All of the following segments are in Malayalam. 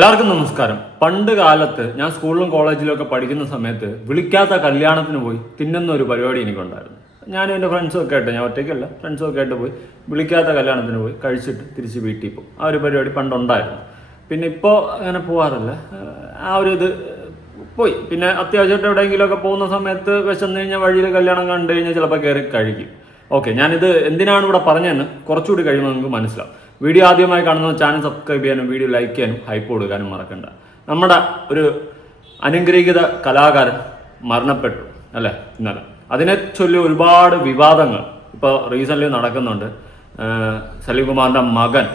എല്ലാവർക്കും നമസ്കാരം. പണ്ട് കാലത്ത് ഞാൻ സ്കൂളിലും കോളേജിലും ഒക്കെ പഠിക്കുന്ന സമയത്ത് വിളിക്കാത്ത കല്യാണത്തിന് പോയി തിന്നുന്ന ഒരു പരിപാടി എനിക്കുണ്ടായിരുന്നു. ഞാനും എൻ്റെ ഫ്രണ്ട്സും ഒക്കെ ആയിട്ട്, ഞാൻ ഒറ്റയ്ക്കല്ല, ഫ്രണ്ട്സും ഒക്കെ ആയിട്ട് പോയി വിളിക്കാത്ത കല്യാണത്തിന് പോയി കഴിച്ചിട്ട് തിരിച്ച് വീട്ടിൽ പോകും. ആ ഒരു പരിപാടി പണ്ടുണ്ടായിരുന്നു. പിന്നെ ഇപ്പോൾ അങ്ങനെ പോകാറില്ല. ആ ഒരു ഇത് പോയി. പിന്നെ അത്യാവശ്യമായിട്ട് എവിടെയെങ്കിലുമൊക്കെ പോകുന്ന സമയത്ത് വിശന്ന് കഴിഞ്ഞാൽ വഴിയിൽ കല്യാണം കണ്ടു കഴിഞ്ഞാൽ ചിലപ്പോൾ കയറി കഴിക്കും. ഓക്കെ, ഞാനിത് എന്തിനാണ് ഇവിടെ പറഞ്ഞതെന്ന് കുറച്ചുകൂടി കഴിയുമ്പോൾ നിങ്ങൾക്ക് മനസ്സിലാവും. വീഡിയോ ആദ്യമായി കാണുന്ന ചാനൽ സബ്സ്ക്രൈബ് ചെയ്യാനും വീഡിയോ ലൈക്ക് ചെയ്യാനും ഹൈപ്പ് കൊടുക്കാനും മറക്കണ്ട. നമ്മുടെ ഒരു അനുഗ്രഹീത കലാകാരൻ മരണപ്പെട്ടു അല്ലേ ഇന്നലെ. അതിനെ ചൊല്ലി ഒരുപാട് വിവാദങ്ങൾ ഇപ്പോൾ റീസെൻ്റ്ലി നടക്കുന്നുണ്ട്. സലീംകുമാറിൻ്റെ മകൻ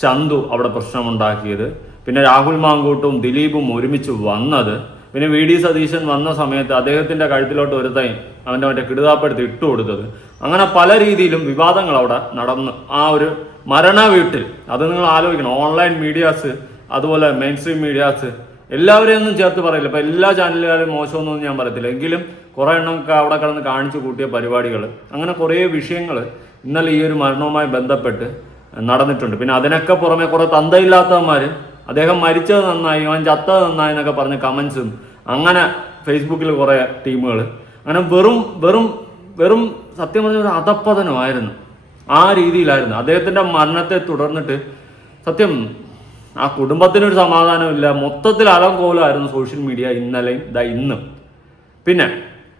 ചന്തു അവിടെ പ്രശ്നമുണ്ടാക്കിയത്, പിന്നെ രാഹുൽ മാങ്കൂട്ടും ദിലീപും ഒരുമിച്ച് വന്നത്, പിന്നെ വി.ഡി. സതീശൻ വന്ന സമയത്ത് അദ്ദേഹത്തിൻ്റെ കഴുത്തിലോട്ട് ഒരുത്തൈ അവൻ്റെ മറ്റേ കിടുതാപ്പെടുത്തി ഇട്ടു കൊടുത്തത്, അങ്ങനെ പല രീതിയിലും വിവാദങ്ങൾ അവിടെ നടന്ന് ആ ഒരു മരണ വീട്ടിൽ. അത് നിങ്ങൾ ആലോചിക്കണം. ഓൺലൈൻ മീഡിയാസ്, അതുപോലെ മെയിൻ സ്ട്രീം മീഡിയാസ്, എല്ലാവരെയും ഒന്നും ചേർത്ത് പറയില്ല. ഇപ്പം എല്ലാ ചാനലുകാരും മോശമൊന്നും ഞാൻ പറയത്തില്ല, എങ്കിലും കുറേ എണ്ണം അവിടെ കിടന്ന് കാണിച്ചു കൂട്ടിയ പരിപാടികൾ, അങ്ങനെ കുറേ വിഷയങ്ങൾ ഇന്നലെ ഈ ഒരു മരണവുമായി ബന്ധപ്പെട്ട് നടന്നിട്ടുണ്ട്. പിന്നെ അതിനൊക്കെ പുറമെ കുറേ തന്തയില്ലാത്തവന്മാർ അദ്ദേഹം മരിച്ചത് നന്നായി, അവൻ ചത്തത് നന്നായി എന്നൊക്കെ പറഞ്ഞ് കമൻസും, അങ്ങനെ ഫേസ്ബുക്കിൽ കുറേ ടീമുകൾ, അങ്ങനെ വെറും സത്യം പറഞ്ഞ ഒരു അധപ്പതനമായിരുന്നു. ആ രീതിയിലായിരുന്നു. അദ്ദേഹത്തിൻ്റെ മരണത്തെ തുടർന്നിട്ട് സത്യം ആ കുടുംബത്തിനൊരു സമാധാനമില്ല, മൊത്തത്തിൽ അലങ്കോലമായിരുന്നു സോഷ്യൽ മീഡിയ ഇന്നലെയും ഇന്നും. പിന്നെ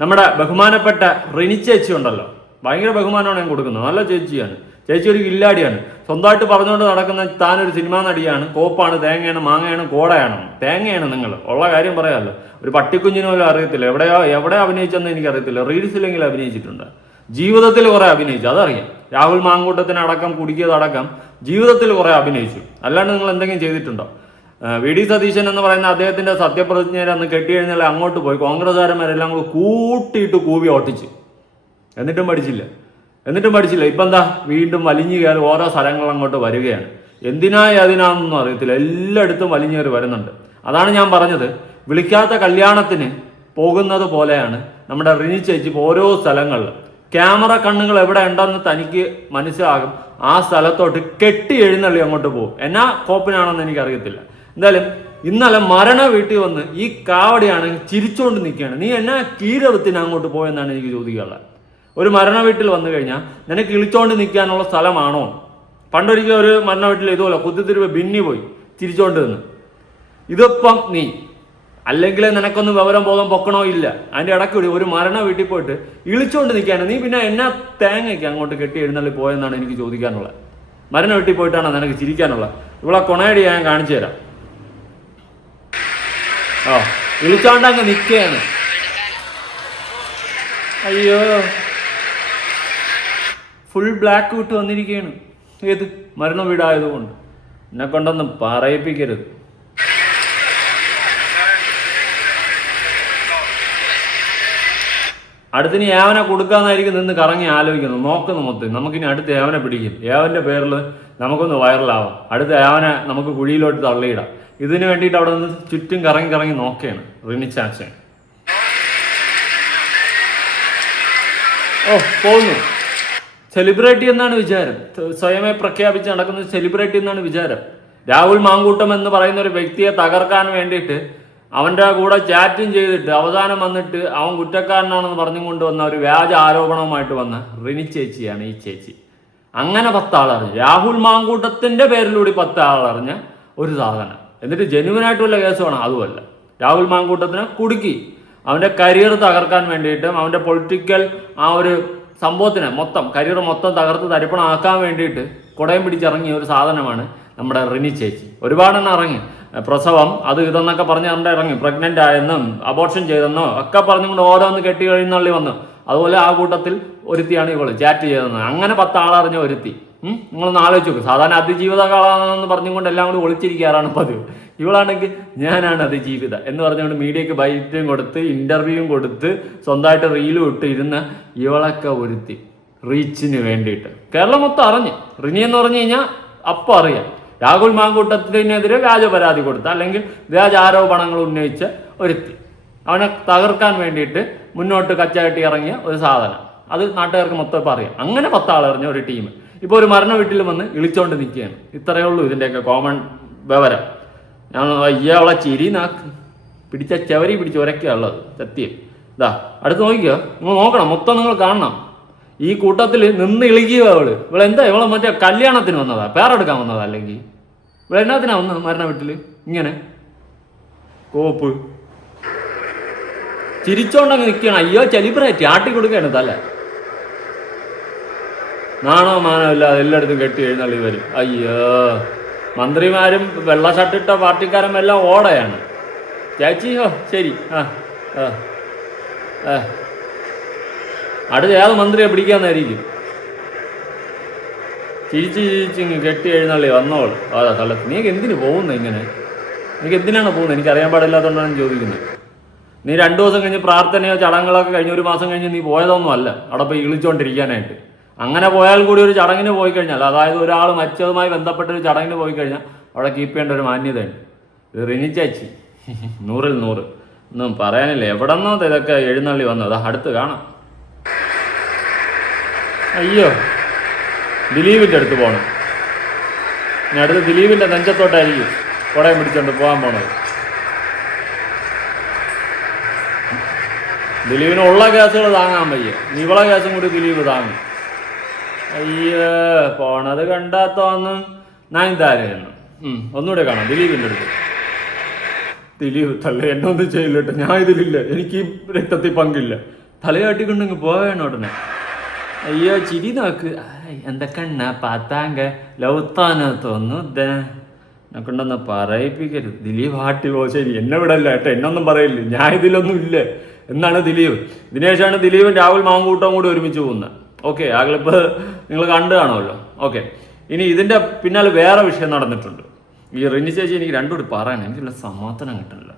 നമ്മുടെ ബഹുമാനപ്പെട്ട റിനി ചേച്ചി ഉണ്ടല്ലോ, ഭയങ്കര ബഹുമാനമാണ് ഞാൻ കൊടുക്കുന്നത്. നല്ല ചേച്ചിയാണ്. ചേച്ചി ഒരു കില്ലാടിയാണ്. സ്വന്തമായിട്ട് പറഞ്ഞുകൊണ്ട് നടക്കുന്ന താനൊരു സിനിമാ നടിയാണ്, കോപ്പാണ്, തേങ്ങയാണ്, മാങ്ങയാണ്, കോടയാണ്. തേങ്ങയാണ് നിങ്ങൾ ഉള്ള കാര്യം പറയാമല്ലോ. ഒരു പട്ടിക്കുഞ്ഞിന് പോലും അറിയത്തില്ല എവിടെ അഭിനയിച്ചെന്ന് എനിക്കറിയത്തില്ല. റീൽസിലെങ്കിലും അഭിനയിച്ചിട്ടുണ്ട്, ജീവിതത്തിൽ കുറെ അഭിനയിച്ചു, അതറിയാം. രാഹുൽ മാങ്കൂട്ടത്തിനടക്കം കുടുക്കിയതടക്കം ജീവിതത്തിൽ കുറെ അഭിനയിച്ചു. അല്ലാണ്ട് നിങ്ങൾ എന്തെങ്കിലും ചെയ്തിട്ടുണ്ടോ? വി.ഡി. സതീശൻ എന്ന് പറയുന്ന അദ്ദേഹത്തിന്റെ സത്യപ്രതിജ്ഞയിൽ അന്ന് കെട്ടിക്കഴിഞ്ഞാൽ അങ്ങോട്ട് പോയി കോൺഗ്രസ്സുകാരന്മാരെല്ലാം കൂടി കൂട്ടിയിട്ട് കൂവി ഓട്ടിച്ച്, എന്നിട്ടും പഠിച്ചില്ല. ഇപ്പം എന്താ വീണ്ടും വലിഞ്ഞു കയറി ഓരോ സ്ഥലങ്ങൾ അങ്ങോട്ട് വരികയാണ്. അതിനാണെന്നൊന്നും അറിയത്തില്ല, എല്ലായിടത്തും വലിഞ്ഞു കയറി വരുന്നുണ്ട്. അതാണ് ഞാൻ പറഞ്ഞത്, വിളിക്കാത്ത കല്യാണത്തിന് പോകുന്നത് പോലെയാണ് നമ്മുടെ റിനി ചേച്ചി. ഓരോ സ്ഥലങ്ങളിൽ ക്യാമറ കണ്ണുകൾ എവിടെ ഉണ്ടെന്ന് തനിക്ക് മനസ്സിലാകും. ആ സ്ഥലത്തോട്ട് കെട്ടി എഴുന്നള്ളി അങ്ങോട്ട് പോകും. എന്നാ കോപ്പിനാണെന്ന് എനിക്കറിയത്തില്ല. എന്തായാലും ഇന്നലെ മരണ വീട്ടിൽ വന്ന് ഈ കാവടിയാണെങ്കിൽ ചിരിച്ചുകൊണ്ട് നിൽക്കുകയാണ്. നീ എന്നാ കീരവത്തിന് അങ്ങോട്ട് പോയെന്നാണ് എനിക്ക് ചോദിക്കാനുള്ളത്. ഒരു മരണ വീട്ടിൽ വന്നു കഴിഞ്ഞാൽ നിനക്ക് ഇളിച്ചോണ്ട് നിൽക്കാനുള്ള സ്ഥലമാണോ? പണ്ടൊരിക്കലും ഒരു മരണ വീട്ടിൽ ഇതുപോലെ കുത്തിത്തിരിവ് ഭിന്നി പോയി ചിരിച്ചോണ്ട് നിന്ന്. ഇതിപ്പം നീ അല്ലെങ്കിൽ നിനക്കൊന്നും വിവരം ബോധം പൊക്കണോ ഇല്ല. അതിൻ്റെ ഇടയ്ക്ക് ഒരു മരണ വീട്ടിൽ പോയിട്ട് ഇളിച്ചോണ്ട് നിൽക്കാണ് നീ. പിന്നെ എന്നാ തേങ്ങയ്ക്ക് അങ്ങോട്ട് കെട്ടി എഴുന്നള്ളി പോയെന്നാണ് എനിക്ക് ചോദിക്കാനുള്ളത്. മരണ വീട്ടിൽ പോയിട്ടാണ് നിനക്ക് ചിരിക്കാനുള്ളത്. ഇവിടെ കൊണയടി ഞാൻ കാണിച്ചു തരാം. ഇളിച്ചോണ്ടങ്ങ് നിൽക്കുകയാണ്. അയ്യോ, ഫുൾ ബ്ലാക്ക് വിട്ട് വന്നിരിക്കുകയാണ്. ഏത് മരണ വീടായതുകൊണ്ട് എന്നെ കൊണ്ടൊന്നും പറയിപ്പിക്കരുത്. അടുത്തിന് ഏവനെ കൊടുക്കാന്നായിരിക്കും നിന്ന് കറങ്ങി ആലോചിക്കുന്നു, നോക്കുന്നു മൊത്തം. നമുക്കിനി അടുത്ത് ഏവനെ പിടിക്കും. ഏവന്റെ പേരിൽ നമുക്കൊന്ന് വൈറലാവാം. അടുത്ത ഏവനെ നമുക്ക് കുഴിയിലോട്ട് തള്ളിയിടാം. ഇതിനു വേണ്ടിയിട്ട് അവിടെ നിന്ന് ചുറ്റും കറങ്ങി നോക്കുകയാണ് റിനി ചാച്ചൻ. പോകുന്നു. സെലിബ്രിറ്റി എന്നാണ് വിചാരം. സ്വയമേ പ്രഖ്യാപിച്ച് നടക്കുന്ന സെലിബ്രിറ്റി എന്നാണ് വിചാരം. രാഹുൽ മാങ്കൂട്ടം എന്ന് പറയുന്ന ഒരു വ്യക്തിയെ തകർക്കാൻ വേണ്ടിയിട്ട് അവൻ്റെ കൂടെ ചാറ്റും ചെയ്തിട്ട് അവസാനം വന്നിട്ട് അവൻ കുറ്റക്കാരനാണെന്ന് പറഞ്ഞും കൊണ്ടുവന്ന ഒരു വ്യാജ ആരോപണവുമായിട്ട് വന്ന റിനി ചേച്ചിയാണ് ഈ ചേച്ചി. അങ്ങനെ 10 ആളറിഞ്ഞ്, രാഹുൽ മാങ്കൂട്ടത്തിൻ്റെ പേരിലൂടെ 10 ആളറിഞ്ഞ ഒരു സാധനം. എന്നിട്ട് ജെന്യുവനായിട്ടുള്ള കേസുമാണ്. അതുമല്ല, രാഹുൽ മാങ്കൂട്ടത്തിനെ കുടുക്കി അവൻ്റെ കരിയർ തകർക്കാൻ വേണ്ടിയിട്ടും അവൻ്റെ പൊളിറ്റിക്കൽ ആ ഒരു സംഭവത്തിനെ കരിയർ മൊത്തം തകർത്ത് തരിപ്പണമാക്കാൻ വേണ്ടിയിട്ട് കുടയും പിടിച്ചിറങ്ങിയ ഒരു സാധനമാണ് നമ്മുടെ റിനി ചേച്ചി. ഒരുപാടെണ്ണം ഇറങ്ങി. പ്രസവം അത് ഇതെന്നൊക്കെ പറഞ്ഞ് ഇറങ്ങി. പ്രഗ്നൻ്റ് ആയെന്നും അബോർഷൻ ചെയ്തെന്നോ ഒക്കെ പറഞ്ഞുകൊണ്ട് ഓരോന്ന് കെട്ടി കഴിയുന്നുള്ളി വന്നു. അതുപോലെ ആ കൂട്ടത്തിൽ ഒരുത്തിയാണ് ഇവള് ചാറ്റ് ചെയ്തതെന്ന്. അങ്ങനെ 10 ആളറിഞ്ഞ ഒരുത്തി. നിങ്ങളൊന്ന് ആലോചിച്ച് നോക്കും. സാധാരണ അതിജീവിത കാളാണെന്ന് പറഞ്ഞുകൊണ്ട് എല്ലാം കൂടി ഒളിച്ചിരിക്കാറാണ് പതിവ്. ഇവളാണെങ്കിൽ ഞാനാണ് അതിജീവിത എന്ന് പറഞ്ഞുകൊണ്ട് മീഡിയക്ക് ബൈറ്റും കൊടുത്ത് ഇന്റർവ്യൂവും കൊടുത്ത് സ്വന്തമായിട്ട് റീലും ഇട്ട് ഇരുന്ന ഇവളൊക്കെ ഒരുത്തി റീച്ചിന് വേണ്ടിയിട്ട് കേരളം മൊത്തം അറിഞ്ഞ്. റിനി എന്ന് പറഞ്ഞു കഴിഞ്ഞാൽ അപ്പം അറിയാം. രാഹുൽ മാങ്കൂട്ടത്തിനെതിരെ വ്യാജ പരാതി കൊടുത്ത അല്ലെങ്കിൽ വ്യാജ ആരോപണങ്ങൾ ഉന്നയിച്ച ഒരുത്തി, അവനെ തകർക്കാൻ വേണ്ടിയിട്ട് മുന്നോട്ട് കച്ചകെട്ടി ഇറങ്ങിയ ഒരു സാധനം. അത് നാട്ടുകാർക്ക് മൊത്തം ഇപ്പം അറിയാം. അങ്ങനെ 10 ആളറിഞ്ഞ ഒരു ടീം ഇപ്പോൾ ഒരു മരണ വീട്ടിൽ വന്ന് ഇളിച്ചോണ്ട് നിൽക്കുകയാണ്. ഇത്രയേ ഉള്ളൂ ഇതിൻ്റെയൊക്കെ കോമൺ വിവരം. ഞാൻ അയ്യ അവളെ ചിരി നാക്ക് പിടിച്ച ചവരി പിടിച്ച് ഉരയ്ക്കുക ഉള്ളത് സത്യം. ഇതാ അടുത്ത് നോക്കിയോ, നിങ്ങൾ നോക്കണം, മൊത്തം നിങ്ങൾ കാണണം. ഈ കൂട്ടത്തിൽ നിന്ന് ഇളിക്കുക ഇവളെന്താ ഇവളെ മറ്റേ കല്യാണത്തിന് വന്നതാ, പേരെടുക്കാൻ വന്നതാ, അല്ലെങ്കിൽ ഇവളെന്നാത്തിനാ വന്നത് മരണ വീട്ടിൽ ഇങ്ങനെ കോപ്പ് ചിരിച്ചോണ്ടങ്ങ് നിൽക്കണം. അയ്യോ സെലിബ്രേറ്റ് ആട്ടി കൊടുക്കുകയാണ് തല. നാണോ മാനോ ഇല്ലാതെ എല്ലായിടത്തും കെട്ടി എഴുന്നള്ളി വരും. അയ്യോ മന്ത്രിമാരും വെള്ള ഷർട്ടിട്ട പാർട്ടിക്കാരും എല്ലാം ഓടയാണ്. ചേച്ചിയോ ശരി. അടുത്ത ഏത് മന്ത്രിയെ പിടിക്കാന്നായിരിക്കും. ചിരിച്ചിങ്ങ് കെട്ടി എഴുന്നള്ളി വന്നോളൂ. അതാ തള്ളത്ത്. നീക്ക് എന്തിനു പോകുന്നത് ഇങ്ങനെ? എനിക്ക് എന്തിനാണ് പോകുന്നത്? എനിക്ക് അറിയാൻ പാടില്ലാത്തതുകൊണ്ടാണ് ചോദിക്കുന്നത്. നീ 2 ദിവസം കഴിഞ്ഞ് പ്രാർത്ഥനയോ ചടങ്ങുകളൊക്കെ കഴിഞ്ഞ് 1 മാസം കഴിഞ്ഞ് നീ പോയതൊന്നും അല്ല അവിടെ പോയി ഇളിച്ചുകൊണ്ടിരിക്കാനായിട്ട്. അങ്ങനെ പോയാൽ കൂടി ഒരു ചടങ്ങിന് പോയി കഴിഞ്ഞാൽ, അതായത് ഒരാൾ മരിച്ചതുമായി ബന്ധപ്പെട്ട ഒരു ചടങ്ങിന് പോയി കഴിഞ്ഞാൽ അവിടെ കീപ്പ് ചെയ്യേണ്ട ഒരു മാന്യതയുണ്ട്. ഇത് റിനി ചേച്ചി 100ൽ 100 ഒന്നും പറയാനില്ല. എവിടെ നിന്നോ ഇതൊക്കെ എഴുന്നള്ളി വന്നത്. അടുത്ത് കാണാം. അയ്യോ ദിലീപിൻ്റെ അടുത്ത് പോകണം. ഇനി അടുത്ത് ദിലീപിൻ്റെ നെഞ്ചത്തോട്ടായിരിക്കും കുടയും പിടിച്ചോണ്ട് പോകാൻ പോണത്. ദിലീപിനുള്ള കേസുകൾ താങ്ങാൻ വയ്യ, ഇവളെ കേസും കൂടി ദിലീപ് താങ്ങും. അയ്യോ പോണത് കണ്ടാത്തോന്ന് ഞാൻ താരയെന്ന്. ഒന്നുകൂടെ കാണാം ദിലീപിൻ്റെ അടുത്ത്. ദിലീപ് തള്ള എന്നൊന്നും ചെയ്യില്ലട്ടോ, ഞാൻ ഇതിലില്ല, എനിക്ക് ഈ രക്തത്തിൽ പങ്കില്ല. തലയാട്ടിക്കൊണ്ടെങ്കിൽ പോവേണം ഉടനെ. അയ്യോ ചിരി നോക്ക്. എന്തൊക്കെണ്ണ പാത്താങ്ക ലൗത്താനോ തോന്നുന്നു. എന്നെ കൊണ്ടൊന്നും പറയിപ്പിക്കരുത്. ദിലീപ് ആട്ടി പോ. ശരി എന്നെ വിടല്ല കേട്ടോ, എന്നൊന്നും പറയില്ല, ഞാൻ ഇതിലൊന്നും ഇല്ല എന്നാണ് ദിലീപ്. ഇതിനുശേഷമാണ് ദിലീപും രാഹുൽ മാങ്കൂട്ടവും കൂടി ഒരുമിച്ച് പോകുന്നത്. ഓക്കെ ആ ക്ലിപ്പ് നിങ്ങൾ കണ്ടു കാണുമല്ലോ. ഓക്കെ ഇനി ഇതിൻ്റെ പിന്നാലെ വേറെ വിഷയം നടന്നിട്ടുണ്ട്. ഈ റിനി ചേച്ചി എനിക്ക് രണ്ടുകൂടി പറയാൻ എനിക്കുള്ള സമാധാനം കിട്ടുന്നില്ല.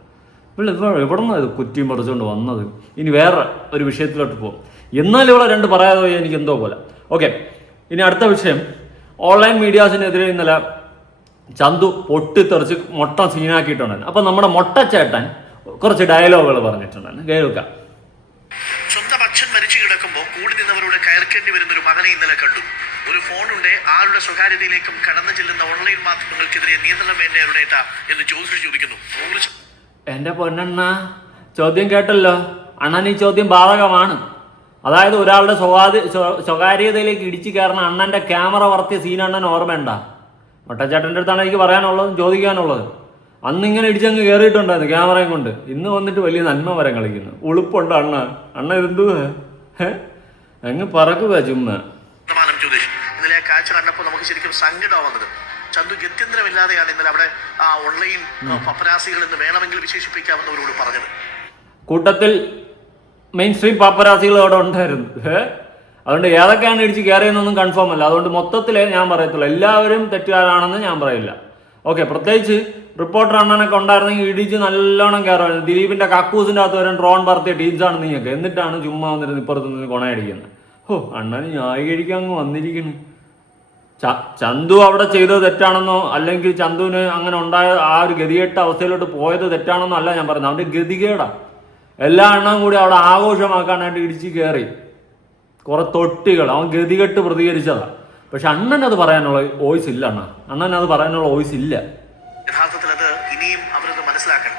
എവിടെ നിന്നാണ് ഇത് കുറ്റിയും പറിച്ചുകൊണ്ട് വന്നത്? ഇനി വേറെ ഒരു വിഷയത്തിലോട്ട് പോകും. എന്നാൽ ഇവിടെ 2 പറയാതെ പോയി എനിക്ക് എന്തോ പോലെ. ഓക്കെ ഇനി അടുത്ത വിഷയം, ഓൺലൈൻ മീഡിയാസിനെതിരെ ഇന്നലെ ചന്തു പൊട്ടിത്തെറിച്ച് മൊട്ട സീനാക്കിയിട്ടുണ്ടായിരുന്നു. അപ്പം നമ്മുടെ മൊട്ടച്ചേട്ടൻ കുറച്ച് ഡയലോഗുകൾ പറഞ്ഞിട്ടുണ്ടായിരുന്നു, കേൾക്കാം. സ്വന്തം അച്ഛൻ മരിച്ചു കിടക്കുമ്പോൾ കൂടി നിന്നവരോട് കയർക്കേണ്ടി വരുന്ന ഒരു മകനെ ഇന്നലെ കണ്ടു. ഒരു ഫോണുണ്ട്, ആരുടെ സ്വകാര്യതയിലേക്കും കടന്നു ചെല്ലുന്ന ഓൺലൈൻ മാധ്യമങ്ങൾക്കെതിരെ നിയന്ത്രണം വേണ്ട അവരുടേട്ടാ എന്ന് ചോദിക്കുന്നു. എൻ്റെ പൊന്നണ്ണ ചോദ്യം കേട്ടല്ലോ അണ്ണൻ, ഈ ചോദ്യം ബാധകമാണ്. അതായത് ഒരാളുടെ സ്വകാര്യതയിലേക്ക് ഇടിച്ചു കയറുന്ന അണ്ണൻ്റെ ക്യാമറ വർത്തിയ സീൻ അണ്ണൻ ഓർമ്മയുണ്ട? മൊട്ടച്ചേട്ടൻ്റെ അടുത്താണ് എനിക്ക് പറയാനുള്ളതും ചോദിക്കാനുള്ളത്. അന്നിങ്ങനെ ഇടിച്ചങ്ങ് കയറിയിട്ടുണ്ടായിരുന്നു ക്യാമറയും കൊണ്ട്. ഇന്ന് വന്നിട്ട് വലിയ നന്മ വരം കളിക്കുന്നു. ഉളുപ്പുണ്ട് അണ്ണ ഇതെന്തു അങ്ങ് പറക്കുക ചുമ്മാ. ഇന്നലെ കാഴ്ച കണ്ടപ്പോൾ നമുക്ക് ശരിക്കും സങ്കടമാണ് വന്നത്. ചന്തു ഗത്യന്തരമില്ലാതെയാണ് ഇന്നലെ അവിടെ ആ ഓൺലൈൻ പപ്പരാസികൾ എന്ന് വേണമെങ്കിൽ വിശേഷിപ്പിക്കാമെന്നവരോട് പറഞ്ഞത്. കൂട്ടത്തിൽ മെയിൻ സ്ട്രീം പാപ്പരാസികൾ അവിടെ ഉണ്ടായിരുന്നു. അതുകൊണ്ട് ഏതൊക്കെയാണ് ഇടിച്ച് കയറിയെന്നൊന്നും കൺഫേം അല്ല. അതുകൊണ്ട് മൊത്തത്തിലേ ഞാൻ പറയത്തുള്ളൂ, എല്ലാവരും തെറ്റുകാരാണെന്ന് ഞാൻ പറയില്ല. ഓക്കെ പ്രത്യേകിച്ച് റിപ്പോർട്ടർ അണ്ണനൊക്കെ ഉണ്ടായിരുന്നെങ്കിൽ ഇടിച്ച് നല്ലോണം കയറുമായിരുന്നു. ദിലീപിൻ്റെ കക്കൂസിൻ്റെ അകത്ത് വരാൻ ഡ്രോൺ പറത്തിയ ടീംസാണ് നീയൊക്കെ, എന്നിട്ടാണ് ചുമ്മാ വന്നിരുന്ന് ഇപ്പുറത്ത് നിന്ന് കൊണയടിക്കുന്നത്. അണ്ണന് ന്യായീകരിക്കാൻ അങ്ങ് വന്നിരിക്കുന്നു. ചന്തു അവിടെ ചെയ്തത് തെറ്റാണെന്നോ അല്ലെങ്കിൽ ചന്തുവിന് അങ്ങനെ ഉണ്ടായ ആ ഒരു ഗതികെട്ട അവസ്ഥയിലോട്ട് പോയത് തെറ്റാണെന്നോ അല്ല ഞാൻ പറയുന്നത്. അവൻ്റെ ഗതികേടാ. എല്ലാ എണ്ണവും കൂടി അവിടെ ആഘോഷമാക്കാനായിട്ട് ഇടിച്ച് കയറി കുറെ തൊട്ടികൾ. അവൻ ഗതികെട്ട് പ്രതികരിച്ചതാ. പക്ഷെ അണ്ണൻ അത് പറയാനുള്ള വോയിസ് ഇല്ല. അണ്ണൻ അത് പറയാനുള്ള വോയിസ് ഇല്ല. യഥാർത്ഥത്തിൽ അത് ഇനിയും അവരത് മനസ്സിലാക്കണം.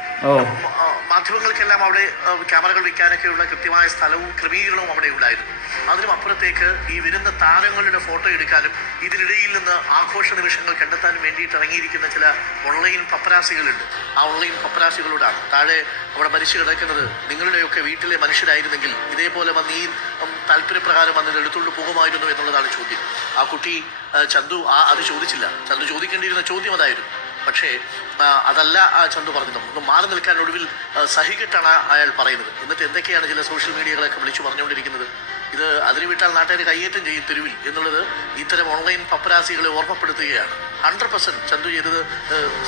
മാധ്യമങ്ങൾക്കെല്ലാം അവിടെ ക്യാമറകൾ വെക്കാനൊക്കെയുള്ള കൃത്യമായ സ്ഥലവും ക്രമീകരണവും അവിടെ ഉണ്ടായിരുന്നു. അതിനും അപ്പുറത്തേക്ക് ഈ വരുന്ന താരങ്ങളുടെ ഫോട്ടോ എടുക്കാനും ഇതിനിടയിൽ നിന്ന് ആഘോഷ നിമിഷങ്ങൾ കണ്ടെത്താനും വേണ്ടിയിട്ട് ഇറങ്ങിയിരിക്കുന്ന ചില ഓൺലൈൻ പപ്പരാസികളുണ്ട്. ആ ഓൺലൈൻ പപ്പരാസികളോടാണ് താഴെ അവിടെ മരിച്ചു കിടക്കുന്നത് നിങ്ങളുടെയൊക്കെ വീട്ടിലെ മനുഷ്യരായിരുന്നെങ്കിൽ ഇതേപോലെ വന്ന് ഈ താല്പര്യപ്രകാരം വന്നത് എടുത്തുകൊണ്ട് പോകുമായിരുന്നു എന്നുള്ളതാണ് ചോദ്യം. ആ കുട്ടി ചന്തു അത് ചോദിച്ചില്ല. ചന്തു ചോദിക്കേണ്ടിയിരുന്ന ചോദ്യം അതായിരുന്നു. പക്ഷേ അതല്ല ചന്തു പറഞ്ഞത്. ഒന്ന് മാറി നിൽക്കാൻ ഒടുവിൽ സഹികെട്ടാണ് അയാൾ പറയുന്നത്. എന്നിട്ട് എന്തൊക്കെയാണ് ചില സോഷ്യൽ മീഡിയകളൊക്കെ വിളിച്ചു പറഞ്ഞുകൊണ്ടിരിക്കുന്നത്. ഇത് അതിന് വിട്ടാൽ നാട്ടുകാർ കയ്യേറ്റം ചെയ്യും തെരുവിൽ എന്നുള്ളത് ഇത്തരം ഓൺലൈൻ പപ്പരാസികളെ ഓർമ്മപ്പെടുത്തുകയാണ്. 100% ചന്തു ചെയ്തത്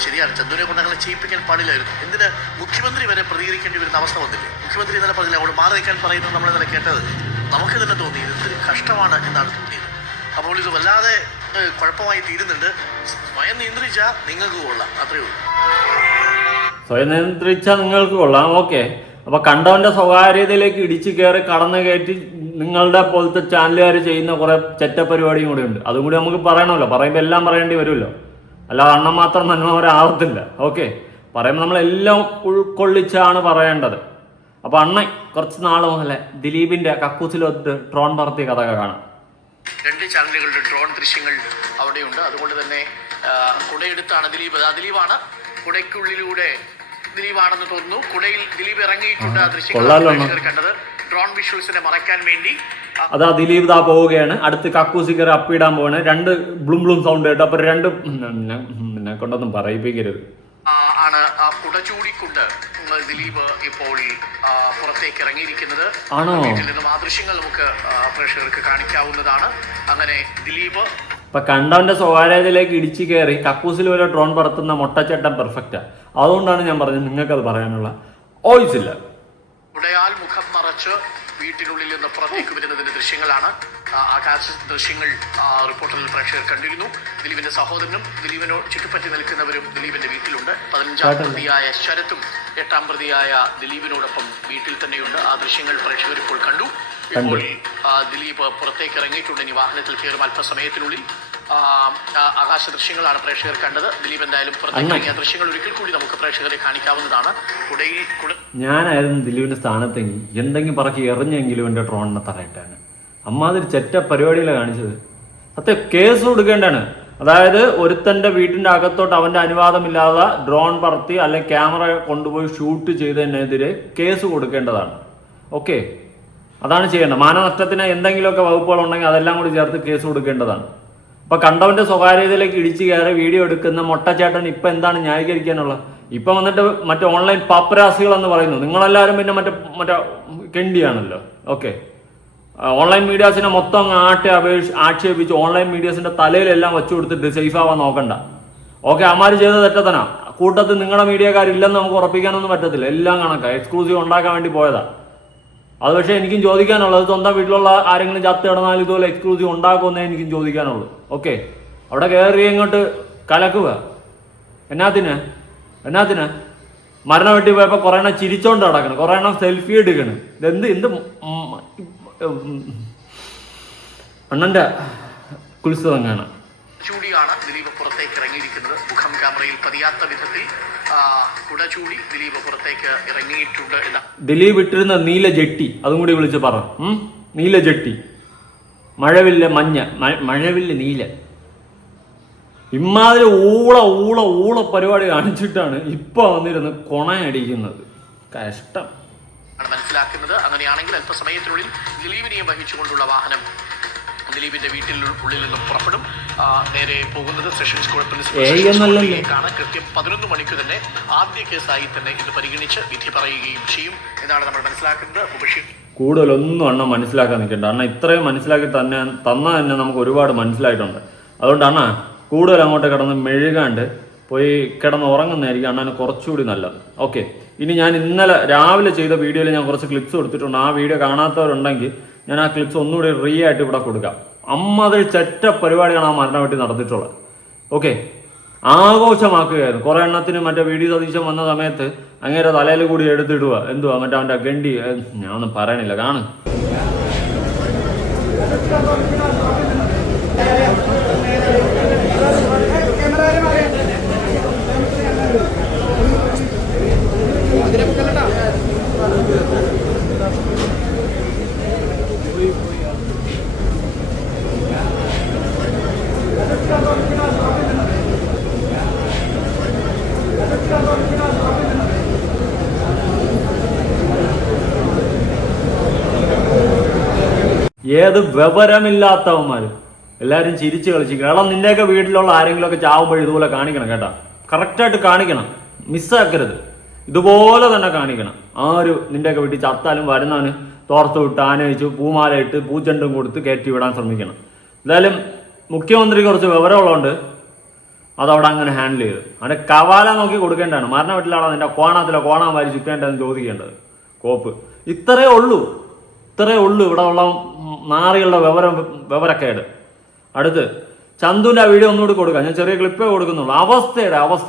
ശരിയാണ്. ചന്തുവിനെ കൊണ്ട് അങ്ങനെ ചെയ്യിപ്പിക്കാൻ പാടില്ലായിരുന്നു. എന്തിന് മുഖ്യമന്ത്രി വരെ പ്രതികരിക്കേണ്ടി വരുന്ന അവസ്ഥ വന്നില്ലേ? മുഖ്യമന്ത്രി ഇന്നലെ പറഞ്ഞില്ല, അവിടെ മാറി നിൽക്കാൻ പറയുന്നത് നമ്മളിന്നലെ കേട്ടത്. നമുക്ക് തന്നെ തോന്നി എന്തൊരു കഷ്ടമാണ് എന്നാണ് തോന്നിയത്. അപ്പോൾ ഇത് വല്ലാതെ കുഴപ്പമായി തീരുന്നുണ്ട്. സ്വയം നിയന്ത്രിച്ചാൽ നിങ്ങൾക്ക് കൊള്ളാം, അത്രയേ ഉള്ളൂ. സ്വയം നിയന്ത്രിച്ചാൽ നിങ്ങൾക്ക് കൊള്ളാം. ഓക്കെ അപ്പൊ കണ്ടവന്റെ സ്വകാര്യതയിലേക്ക് ഇടിച്ചു കയറി കടന്നു കയറ്റി നിങ്ങളുടെ പോലത്തെ ചാനലുകാർ ചെയ്യുന്ന കുറെ ചെറ്റപ്പരിപാടിയും കൂടെ ഉണ്ട്. അതും കൂടി നമുക്ക് പറയണമല്ലോ. പറയുമ്പോൾ എല്ലാം പറയേണ്ടി വരുമല്ലോ. അല്ലാതെ അണ്ണം മാത്രം നന്മവരാവത്തില്ല. ഓക്കെ പറയുമ്പോൾ നമ്മളെല്ലാം ഉൾക്കൊള്ളിച്ചാണ് പറയേണ്ടത്. അപ്പോൾ അണ്ണൻ കുറച്ച് നാൾ മുതലേ ദിലീപിന്റെ കക്കൂസിലൊത്ത് ഡ്രോൺ പറത്തിയ കഥകൾ കാണാം. 2 ചാനലുകളുടെ ഡ്രോൺ ദൃശ്യങ്ങൾ അവിടെയുണ്ട്. അതുകൊണ്ട് തന്നെ കുടയെടുത്താണ് ദിലീപാണ് കുടയ്ക്കുള്ളിലൂടെ ദിലീപാണെന്ന് തോന്നുന്നു. കുടയിൽ ദിലീപ് ഇറങ്ങിയിട്ടുണ്ട്. ആ ദൃശ്യങ്ങൾ കണ്ടത് ഡ്രോൺ വിഷ്വൽസിനെ മറയ്ക്കാൻ വേണ്ടി. അതാ ദിലീപ് ദാ പോവുകയാണ്. അടുത്ത് കക്കൂസി കയറി അപ്പിടാൻ പോവാണ്. 2 ബ്ലും ബ്ലും സൗണ്ട് കേട്ടോ. അപ്പൊ 2 എന്നെ കൊണ്ടൊന്നും പറയിപ്പിക്കരുത്. ആണ് ആ കുട ചൂടിക്കൊണ്ട് ദിലീപ് ഇപ്പോൾ പുറത്തേക്ക് ഇറങ്ങിയിരിക്കുന്നത്. വീട്ടിൽ നിന്നും ആ ദൃശ്യങ്ങൾ നമുക്ക് പ്രേക്ഷകർക്ക് കാണിക്കാവുന്നതാണ്. അങ്ങനെ ദിലീപ് ഇപ്പൊ കണ്ടവന്റെ സ്വകാര്യതയിലേക്ക് ഇടിച്ചു കയറി കക്കൂസിൽ വരെ ഡ്രോൺ പറത്തുന്ന മൊട്ടച്ചേട്ടൻ പെർഫെക്റ്റാ. അതുകൊണ്ടാണ് ഞാൻ പറഞ്ഞത് നിങ്ങൾക്കത് പറയാനുള്ള വോയിസ് ഇല്ല. കുടയാൽ മുഖം മറച്ച് വീട്ടിനുള്ളിൽ നിന്ന് പുറത്തേക്ക് വരുന്നതിന്റെ ദൃശ്യങ്ങളാണ്. ആകാശ ദൃശ്യങ്ങൾ റിപ്പോർട്ടറിൽ പ്രേക്ഷകർ കണ്ടിരുന്നു. ദിലീപിന്റെ സഹോദരനും ദിലീപിനോട് ചുറ്റിപ്പറ്റി നിൽക്കുന്നവരും ദിലീപിന്റെ വീട്ടിലുണ്ട്. 15-ാം പ്രതിയായ ശരത്തും 8-ാം പ്രതിയായ ദിലീപിനോടൊപ്പം വീട്ടിൽ തന്നെയുണ്ട്. ആ ദൃശ്യങ്ങൾ പ്രേക്ഷകർ ഇപ്പോൾ കണ്ടു. ഇപ്പോൾ ദിലീപ് പുറത്തേക്ക് ഇറങ്ങിയിട്ടുണ്ട്. ഇനി വാഹനത്തിൽ കയറും അല്പസമയത്തിനുള്ളിൽ. ആകാശ ദൃശ്യങ്ങളാണ് പ്രേക്ഷകർ കണ്ടത്. ദിലീപ് എന്തായാലും പുറത്തേക്ക് ഇറങ്ങിയ ദൃശ്യങ്ങൾ ഒരിക്കൽ കൂടി നമുക്ക് പ്രേക്ഷകരെ കാണിക്കാവുന്നതാണ്. ഞാനായിരുന്നു ദിലീപിന്റെ സ്ഥാനത്തെങ്കിൽ എന്തെങ്കിലും പറക്കി എറിഞ്ഞെങ്കിലും എന്റെ ഡ്രോണിനെ തറയിട്ടാണ്. അമ്മാതിരി ചെറ്റ പരിപാടിയിലാണ് കാണിച്ചത്. സത്യം കേസ് കൊടുക്കേണ്ടതാണ്. അതായത് ഒരുത്തന്റെ വീട്ടിന്റെ അകത്തോട്ട് അവന്റെ അനുവാദമില്ലാതെ ഡ്രോൺ പറത്തി അല്ലെങ്കിൽ ക്യാമറ കൊണ്ടുപോയി ഷൂട്ട് ചെയ്തതിനെതിരെ കേസ് കൊടുക്കേണ്ടതാണ്. ഓക്കെ, അതാണ് ചെയ്യേണ്ടത്. മാനനഷ്ടത്തിന് എന്തെങ്കിലുമൊക്കെ വകുപ്പുകൾ ഉണ്ടെങ്കിൽ അതെല്ലാം കൂടി ചേർത്ത് കേസ് കൊടുക്കേണ്ടതാണ്. അപ്പൊ കണ്ടവന്റെ സ്വകാര്യതയിലേക്ക് ഇടിച്ചു കയറി വീഡിയോ എടുക്കുന്ന മൊട്ടച്ചേട്ടൻ ഇപ്പൊ എന്താണ് ന്യായീകരിക്കാനുള്ളത്? ഇപ്പൊ വന്നിട്ട് മറ്റേ ഓൺലൈൻ പാപ്പരാസികൾ എന്ന് പറയുന്നു. നിങ്ങളെല്ലാവരും പിന്നെ മറ്റേ കെണ്ടിയാണല്ലോ. ഓക്കെ, ഓൺലൈൻ മീഡിയാസിനെ മൊത്തം ആക്ഷേപിച്ച് ഓൺലൈൻ മീഡിയാസിന്റെ തലയിലെല്ലാം വെച്ചു കൊടുത്തിട്ട് സേഫ് ആവാൻ നോക്കണ്ട. ഓക്കെ, അമാര് ചെയ്ത തെറ്റത്തനാ. കൂട്ടത്തിൽ നിങ്ങളുടെ മീഡിയക്കാരില്ലെന്ന് നമുക്ക് ഉറപ്പിക്കാനൊന്നും പറ്റത്തില്ല. എല്ലാം കണക്കാ. എക്സ്ക്ലൂസീവ് ഉണ്ടാക്കാൻ വേണ്ടി പോയതാ. അത് പക്ഷേ എനിക്കും ചോദിക്കാനുള്ളത്, സ്വന്തം വീട്ടിലുള്ള ആരെങ്കിലും ചത്ത് കിടന്നാൽ ഇതുപോലെ എക്സ്ക്ലൂസീവ് ഉണ്ടാക്കുമെന്നേ എനിക്കും ചോദിക്കാനുള്ളൂ. ഓക്കെ, അവിടെ കയറി ഇങ്ങോട്ട് കലക്കുക. എന്നാത്തിന് മരണം വെട്ടി പോയപ്പോൾ കുറേ എണ്ണം ചിരിച്ചോണ്ട് നടക്കണം, കുറേ എണ്ണം സെൽഫി എടുക്കണം. എന്ത് അണ്ണന്റെ കുൽസിതങ്ങാണ്. ചൂടിയാണ് ദിലീപ് പുറത്തേക്ക് ഇറങ്ങിയിരിക്കുന്നത്. മുഖം ക്യാമറയിൽ പതിയാത്ത വിധത്തിൽ കുടചൂടി ദിലീപ് പുറത്തേക്ക് ഇറങ്ങിയിട്ടുണ്ട്. ദിലീപ് ഇട്ടിരുന്ന നീല ജെട്ടി അതും കൂടി വിളിച്ച് പറ. നീല ജെട്ടി, മഴവില്ല മഞ്ഞ, മഴവില്ല നീല. ഇമാതിരി ഊള പരിപാടി കാണിച്ചിട്ടാണ് ഇപ്പൊ വന്നിരുന്ന് കൊണയടിക്കുന്നത്. കഷ്ടം മനസ്സിലാക്കുന്നത്. അങ്ങനെയാണെങ്കിൽ അല്പസമയത്തിനുള്ളിൽ ദിലീപിനെയും വഹിച്ചുകൊണ്ടുള്ള വാഹനം ദിലീപിന്റെ ഉള്ളിൽ നിന്നും പുറപ്പെടും. നേരെ പോകുന്നത് സെഷൻസ് കോടതിയിലേക്കാണ്. കൃത്യം 11 മണിക്ക് തന്നെ ആദ്യ കേസായി തന്നെ ഇത് പരിഗണിച്ച് വിധി പറയുകയും ചെയ്യും എന്നാണ് നമ്മൾ മനസ്സിലാക്കുന്നത്. കൂടുതലൊന്നും അണ്ണ മനസ്സിലാക്കാൻ നിൽക്കണ്ട. അണ്ണ ഇത്രയും മനസ്സിലാക്കി തന്നെ നമുക്ക് ഒരുപാട് മനസ്സിലായിട്ടുണ്ട്. അതുകൊണ്ട് അണ്ണ കൂടുതൽ അങ്ങോട്ട് കിടന്ന് മെഴുകാണ്ട് പോയി കിടന്ന് ഉറങ്ങുന്നതായിരിക്കും അണ്ണന് കുറച്ചുകൂടി നല്ലത്. ഓക്കെ, ഇനി ഞാൻ ഇന്നലെ രാവിലെ ചെയ്ത വീഡിയോയിൽ ഞാൻ കുറച്ച് ക്ലിപ്സ് കൊടുത്തിട്ടുണ്ട്. ആ വീഡിയോ കാണാത്തവരുണ്ടെങ്കിൽ ഞാൻ ആ ക്ലിപ്സ് ഒന്നുകൂടി ആയിട്ട് ഇവിടെ കൊടുക്കാം. അമ്മാതിരി ചെറ്റ പരിപാടിയാണ് ആ മരണം വെട്ടി നടത്തിയിട്ടുള്ളത്. ഓക്കെ, ആഘോഷമാക്കുകയായിരുന്നു. കുറെ എണ്ണത്തിന് മറ്റേ വീഡിയോ സതീശം വന്ന സമയത്ത് അങ്ങേരെ തലയിൽ കൂടി എടുത്തിടുക. എന്തുവാ മറ്റേ അവൻ്റെ ഗണ്ടി, ഞാനൊന്നും പറയണില്ല, കാണ്. ഏത് വിവരമില്ലാത്തവന്മാര് എല്ലാവരും ചിരിച്ചു കളിച്ച് കേളം. നിന്റെയൊക്കെ വീട്ടിലുള്ള ആരെങ്കിലുമൊക്കെ ചാവുമ്പോൾ ഇതുപോലെ കാണിക്കണം കേട്ടോ. കറക്റ്റായിട്ട് കാണിക്കണം, മിസ്സാക്കരുത്. ഇതുപോലെ തന്നെ കാണിക്കണം. നിന്റെയൊക്കെ വീട്ടിൽ ചത്താലും വരുന്നവന് തോർത്ത് വിട്ട് ആനയിച്ച് പൂമാല ഇട്ട് പൂച്ചെണ്ടും കൊടുത്ത് കയറ്റി വിടാൻ ശ്രമിക്കണം. എന്തായാലും മുഖ്യമന്ത്രി കുറച്ച് വിവരമുള്ളതുകൊണ്ട് അതവിടെ അങ്ങനെ ഹാൻഡിൽ ചെയ്തു. അവൻ്റെ കവാല നോക്കി കൊടുക്കേണ്ടതാണ്. മരണ വീട്ടിലാണ് നിന്റെ കോണാൻ വാരി ചുറ്റേണ്ടതെന്ന് ചോദിക്കേണ്ടത്. കോപ്പ് ഇത്രയേ ഉള്ളൂ. ഇവിടെ ഉള്ള നാറികളുടെ വിവരക്കേട്. അടുത്ത് ചന്തുവിൻ്റെ ആ വീഡിയോ ഒന്നുകൂടി കൊടുക്കാം. ഞാൻ ചെറിയ ക്ലിപ്പേ കൊടുക്കുന്നുള്ളൂ.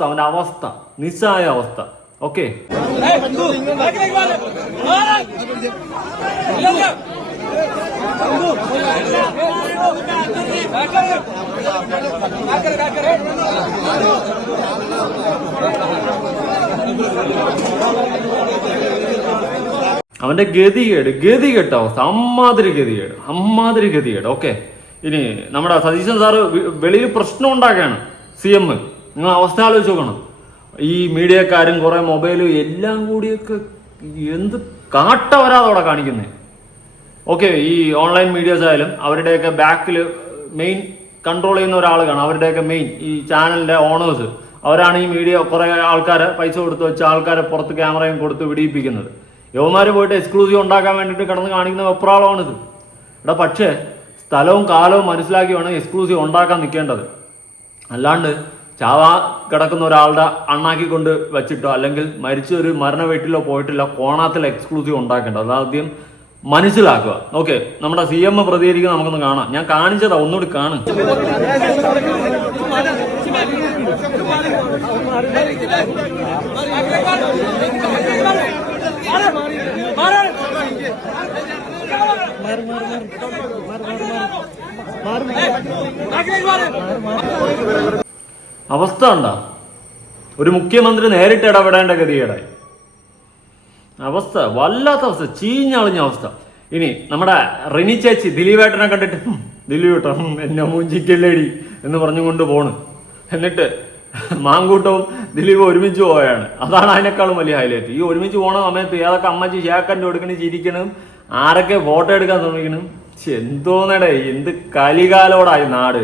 അവൻ്റെ അവസ്ഥ നിസ്സായ അവസ്ഥ. ഓക്കെ, അവന്റെ ഗതികേട്ട അവസ്ഥ, അമ്മാതിരി ഗതികേട്. ഓക്കെ, ഇനി നമ്മുടെ സതീശൻ സാറ് വെളിയിൽ പ്രശ്നം ഉണ്ടാക്കുകയാണ്. CM നിങ്ങൾ അവസ്ഥ ആലോചിച്ച് നോക്കണം. ഈ മീഡിയക്കാരും കുറെ മൊബൈലും എല്ലാം കൂടിയൊക്കെ എന്ത് കാട്ടവരാതോടെ കാണിക്കുന്നത്. ഓക്കെ, ഈ ഓൺലൈൻ മീഡിയസ് ആയാലും അവരുടെയൊക്കെ ബാക്കിൽ മെയിൻ കൺട്രോൾ ചെയ്യുന്ന ഒരാൾ കാണാം. അവരുടെയൊക്കെ മെയിൻ ഈ ചാനലിന്റെ ഓണേഴ്സ് അവരാണ് ഈ മീഡിയ കുറെ ആൾക്കാരെ പൈസ കൊടുത്ത് വെച്ച ആൾക്കാരെ പുറത്ത് ക്യാമറയും കൊടുത്ത് വിടിയിപ്പിക്കുന്നത്. യവന്മാർ പോയിട്ട് എക്സ്ക്ലൂസീവ് ഉണ്ടാക്കാൻ വേണ്ടിയിട്ട് കിടന്ന് കാണിക്കുന്ന വെപ്രാളമാണിത്. പക്ഷേ സ്ഥലവും കാലവും മനസ്സിലാക്കി വേണം എക്സ്ക്ലൂസീവ് ഉണ്ടാക്കാൻ നിൽക്കേണ്ടത്. അല്ലാണ്ട് ചാവാ കിടക്കുന്ന ഒരാളുടെ അണ്ണാക്കിക്കൊണ്ട് വെച്ചിട്ടോ അല്ലെങ്കിൽ മരിച്ച ഒരു മരണ വീട്ടിലോ പോയിട്ടില്ല കോണാത്തിൽ എക്സ്ക്ലൂസീവ് ഉണ്ടാക്കേണ്ടത്. അതാദ്യം മനസ്സിലാക്കുക. ഓക്കെ, നമ്മുടെ CM പ്രതികരിക്കുന്നത് നമുക്കൊന്ന് കാണാം. ഞാൻ കാണിച്ചതാ, ഒന്നുകൂടി കാണും. അവസ്ഥ ഉണ്ടോ? ഒരു മുഖ്യമന്ത്രി നേരിട്ട് ഇടപെടേണ്ട ഗതികേടായി. അവസ്ഥ വല്ലാത്ത അവസ്ഥ, ചീഞ്ഞളിഞ്ഞ അവസ്ഥ. ഇനി നമ്മുടെ റിനി ചേച്ചി ദിലീപേട്ടനെ കണ്ടിട്ട് ദിലീപേട്ടൻ എന്നെ മൂഞ്ചിക്കല്ലേടി എന്ന് പറഞ്ഞുകൊണ്ട് പോണ്. എന്നിട്ട് മാങ്കൂട്ടവും ദിലീപ് ഒരുമിച്ച് പോയാണ്. അതാണ് അതിനേക്കാളും വലിയ ഹൈലൈറ്റ്. ഈ ഒരുമിച്ച് പോണ സമയത്ത് ഏതൊക്കെ അമ്മച്ചി ഷേക്കൻ്റെ കൊടുക്കണം, ചിരിക്കണം, ആരൊക്കെ ഫോട്ടോ എടുക്കാൻ ശ്രമിക്കണം. എന്തോന്നടേ, എന്ത് കലികാലോടായി നാട്.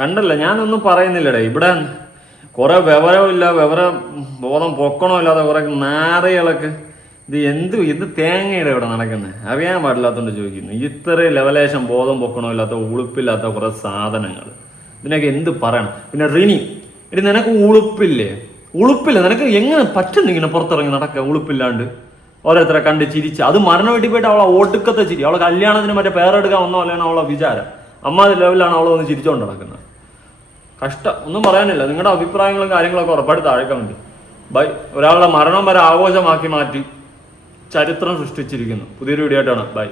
കണ്ടല്ല, ഞാനൊന്നും പറയുന്നില്ലടേ. ഇവിടെ കുറെ വിവരമില്ല, ബോധം പൊക്കണമില്ലാതെ കുറെ നാരകളൊക്കെ ഇത് തേങ്ങയുടെ ഇവിടെ നടക്കുന്നത് അറിയാൻ പാടില്ലാത്തോണ്ട് ചോദിക്കുന്നു. ഇത്രയും ലെവലേശം ബോധം പൊക്കണമില്ലാത്ത ഉളുപ്പില്ലാത്ത കുറെ സാധനങ്ങൾ, ഇതിനൊക്കെ എന്ത് പറയണം. പിന്നെ റിനി, ഇനി നിനക്ക് ഉളുപ്പില്ല, നിനക്ക് എങ്ങനെ പറ്റുന്നു ഇങ്ങനെ പുറത്തിറങ്ങി നടക്കുക ഉളുപ്പില്ലാണ്ട്? ഓരോരുത്തരെ കണ്ട് ചിരിച്ച്, അത് മരണ വീട്ടിൽ പോയിട്ട് അവളെ ഒടുക്കത്തെ ചിരി. അവളെ കല്യാണത്തിന് മറ്റേ പേരെടുക്കാൻ വന്ന പോലെയാണ് അവളെ വിചാരം. അമ്മാതി ലെവലിലാണ് അവളെ വന്ന് ചിരിച്ചോണ്ട് നടക്കുന്നത്. കഷ്ടം, ഒന്നും പറയാനില്ല. നിങ്ങളുടെ അഭിപ്രായങ്ങളും കാര്യങ്ങളൊക്കെ ഉറപ്പായിട്ട് താഴെ കമന്റ്. ബൈ. ഒരാളുടെ മരണം വരെ ആഘോഷമാക്കി മാറ്റി ചരിത്രം സൃഷ്ടിച്ചിരിക്കുന്നു. പുതിയൊരു വീഡിയോ ആയിട്ടാണ്. ബൈ.